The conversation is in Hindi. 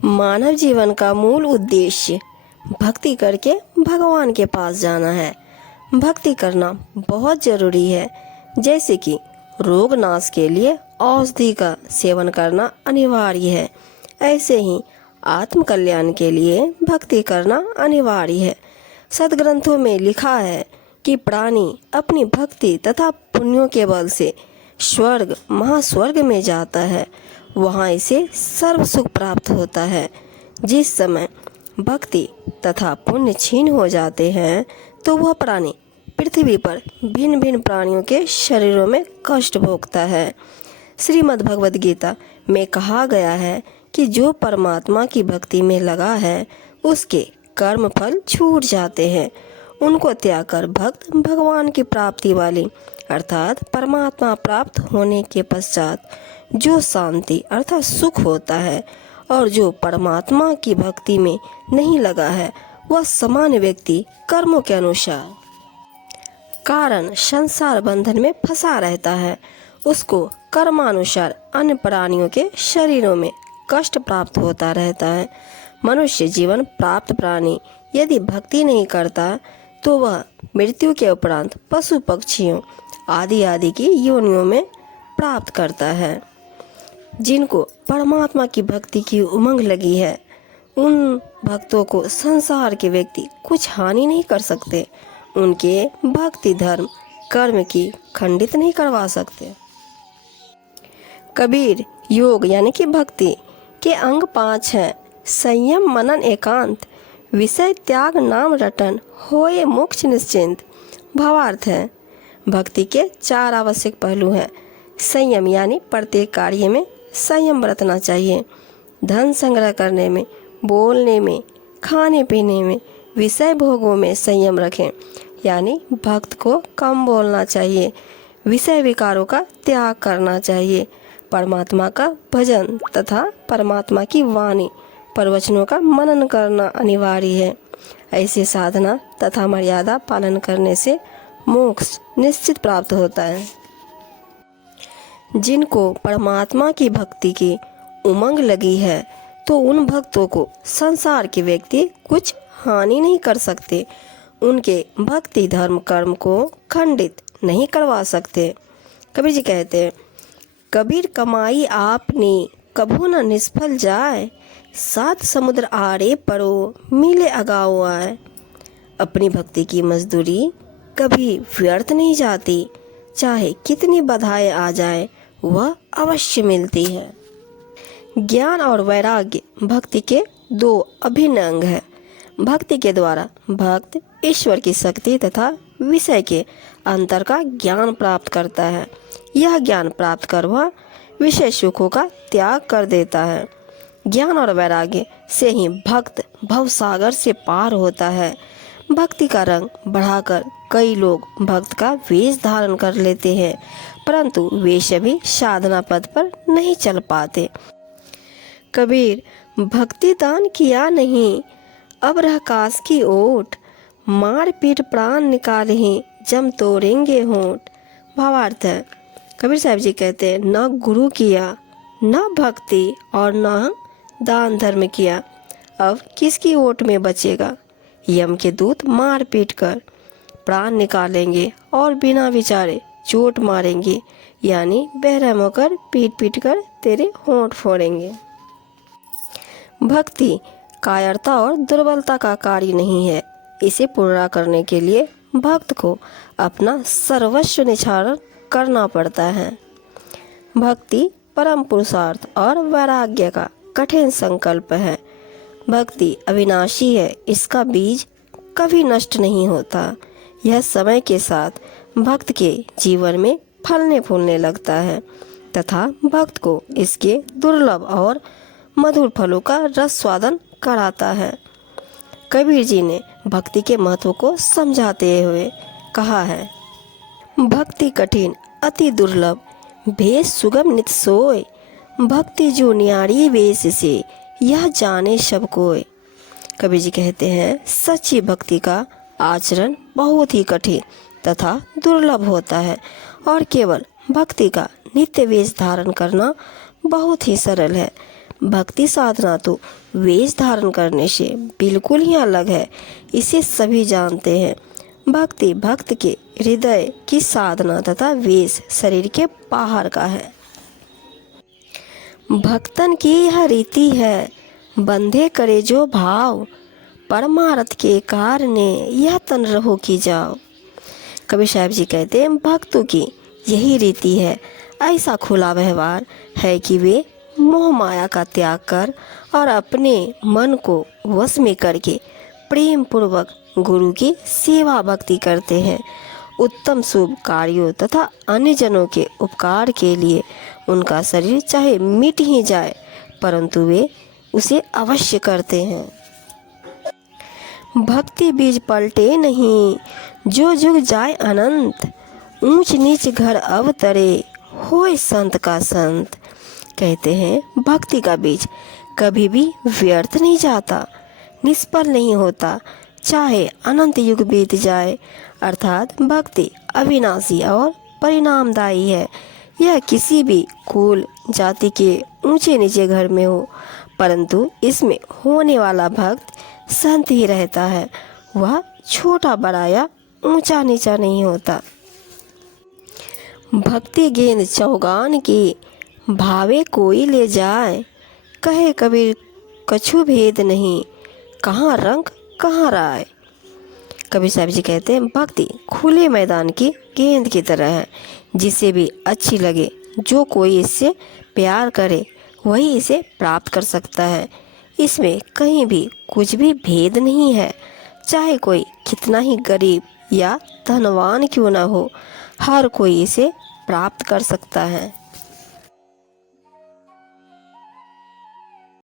मानव जीवन का मूल उद्देश्य भक्ति करके भगवान के पास जाना है। भक्ति करना बहुत जरूरी है, जैसे कि रोग नाश के लिए औषधि का सेवन करना अनिवार्य है, ऐसे ही आत्म कल्याण के लिए भक्ति करना अनिवार्य है। सद्ग्रंथों में लिखा है कि प्राणी अपनी भक्ति तथा पुण्यों के बल से स्वर्ग महास्वर्ग में जाता है, वहाँ इसे सर्व सुख प्राप्त होता है। जिस समय भक्ति तथा पुण्य छीन हो जाते हैं तो वह प्राणी पृथ्वी पर भिन्न भिन्न प्राणियों के शरीरों में कष्ट भोगता है। श्रीमद् भगवद गीता में कहा गया है कि जो परमात्मा की भक्ति में लगा है उसके कर्म फल छूट जाते हैं। उनको त्याग कर भक्त भगवान की प्राप्ति वाली अर्थात परमात्मा प्राप्त होने के पश्चात जो शांति अर्थात सुख होता है, और जो परमात्मा की भक्ति में नहीं लगा है वह सामान्य व्यक्ति कर्मों के अनुसार कारण संसार बंधन में फंसा रहता है। उसको कर्मानुसार अन्य प्राणियों के शरीरों में कष्ट प्राप्त होता रहता है। मनुष्य जीवन प्राप्त प्राणी यदि भक्ति नहीं करता तो वह मृत्यु के उपरांत पशु पक्षियों आदि आदि की योनियों में प्राप्त करता है। जिनको परमात्मा की भक्ति की उमंग लगी है उन भक्तों को संसार के व्यक्ति कुछ हानि नहीं कर सकते, उनके भक्ति धर्म कर्म की खंडित नहीं करवा सकते। कबीर योग यानी कि भक्ति के अंग 5 हैं। संयम मनन एकांत, विषय त्याग नाम रटन, होए मोक्ष निश्चिंत। भावार्थ है, भक्ति के 4 आवश्यक पहलू हैं। संयम यानी प्रत्येक कार्य में संयम बरतना चाहिए। धन संग्रह करने में, बोलने में, खाने पीने में, विषय भोगों में संयम रखें, यानी भक्त को कम बोलना चाहिए। विषय विकारों का त्याग करना चाहिए। परमात्मा का भजन तथा परमात्मा की वाणी प्रवचनों का मनन करना अनिवार्य है। ऐसी साधना तथा मर्यादा पालन करने से मोक्ष निश्चित प्राप्त होता है। जिनको परमात्मा की भक्ति की उमंग लगी है तो उन भक्तों को संसार के व्यक्ति कुछ हानि नहीं कर सकते, उनके भक्ति धर्म कर्म को खंडित नहीं करवा सकते। कबीर जी कहते हैं, कबीर कमाई आपने कभू न निष्फल जाए, 7 समुद्र आरे परो मिले अगाओ आए। अपनी भक्ति की मजदूरी कभी व्यर्थ नहीं जाती, चाहे कितनी बाधाएं आ जाए वह अवश्य मिलती है। ज्ञान और वैराग्य भक्ति के 2 अभिन्न अंग है। भक्ति के द्वारा भक्त ईश्वर की शक्ति तथा विषय के अंतर का ज्ञान प्राप्त करता है। यह ज्ञान प्राप्त कर वह विषय सुखों का त्याग कर देता है। ज्ञान और वैराग्य से ही भक्त भवसागर से पार होता है। भक्ति का रंग बढ़ाकर कई लोग भक्त का वेश धारण कर लेते हैं, परंतु वेश भी साधना पद पर नहीं चल पाते। कबीर भक्ति दान किया नहीं, अब रह काश की ओट, मार पीट प्राण निकाले हैं जम तोड़ेंगे होंठ। भावार्थ है, कबीर साहब जी कहते हैं, न गुरु किया न भक्ति और न दान धर्म किया, अब किसकी ओट में बचेगा। यम के दूत मार पीट कर प्राण निकालेंगे और बिना विचारे चोट मारेंगे, यानी बेरहम होकर पीट पीट कर तेरे होंठ फोड़ेंगे। भक्ति कायरता और दुर्बलता का कार्य नहीं है। इसे पूरा करने के लिए भक्त को अपना सर्वस्व निछावर करना पड़ता है। भक्ति परम पुरुषार्थ और वैराग्य का कठिन संकल्प है। भक्ति अविनाशी है, इसका बीज कभी नष्ट नहीं होता। यह समय के साथ भक्त के जीवन में फलने फूलने लगता है तथा भक्त को इसके दुर्लभ और मधुर फलों का रस स्वादन कराता है। कबीर जी ने भक्ति के महत्व को समझाते हुए कहा है, भक्ति कठिन अति दुर्लभ, भेष सुगम नित सोय, भक्ति जो न्यारी वेश से यह जाने सब कोय। कबीर जी कहते हैं, सच्ची भक्ति का आचरण बहुत ही कठिन तथा दुर्लभ होता है और केवल भक्ति का नित्य वेश धारण करना बहुत ही सरल है। भक्ति साधना तो वेश धारण करने से बिल्कुल ही अलग है, इसे सभी जानते हैं। भक्ति भक्त के हृदय की साधना तथा वेश शरीर के बाहर का है। भक्तन की यह रीति है, बंधे करे जो भाव, परमार्थ के कारणे यह तन रहो की जाओ। कबीर साहब जी कहते हैं भक्तों की यही रीति है, ऐसा खुला व्यवहार है कि वे मोह माया का त्याग कर और अपने मन को वश में करके प्रेम पूर्वक गुरु की सेवा भक्ति करते हैं। उत्तम शुभ कार्यों तथा अन्य जनों के उपकार के लिए उनका शरीर चाहे मिट ही जाए, परंतु वे उसे अवश्य करते हैं। भक्ति बीज पलटे नहीं, जो जुग जाए अनंत, ऊंच नीच घर अवतरे, होए संत का संत। कहते हैं भक्ति का बीज कभी भी व्यर्थ नहीं जाता, निष्फल नहीं होता, चाहे अनंत युग बीत जाए। अर्थात भक्ति अविनाशी और परिणामदायी है। यह किसी भी कुल जाति के ऊंचे नीचे घर में हो, परंतु इसमें होने वाला भक्त संत ही रहता है। वह छोटा बड़ा या ऊंचा नीचा नहीं होता। भक्ति गेंद चौगान की, भावे कोई ले जाए, कहे कबीर कछु भेद नहीं, कहाँ रंग कहाँ राय। कबीर साहब जी कहते हैं भक्ति खुले मैदान की गेंद की तरह है, जिसे भी अच्छी लगे, जो कोई इससे प्यार करे वही इसे प्राप्त कर सकता है। इसमें कहीं भी कुछ भी भेद नहीं है, चाहे कोई कितना ही गरीब या धनवान क्यों ना हो, हर कोई इसे प्राप्त कर सकता है।